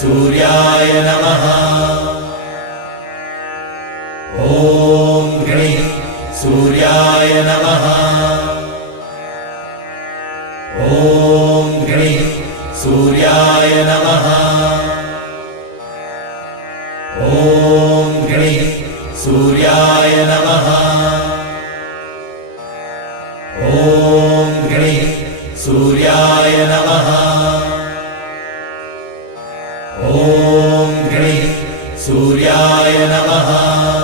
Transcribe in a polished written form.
सूर्याय नमः। ॐ गणिः सूर्याय नमः। ॐ गणिः सूर्याय नमः। ॐ गणिः सूर्याय नमः। ॐ गणिः सूर्याय नमः। ॐ गणिः सूर्याय नमः।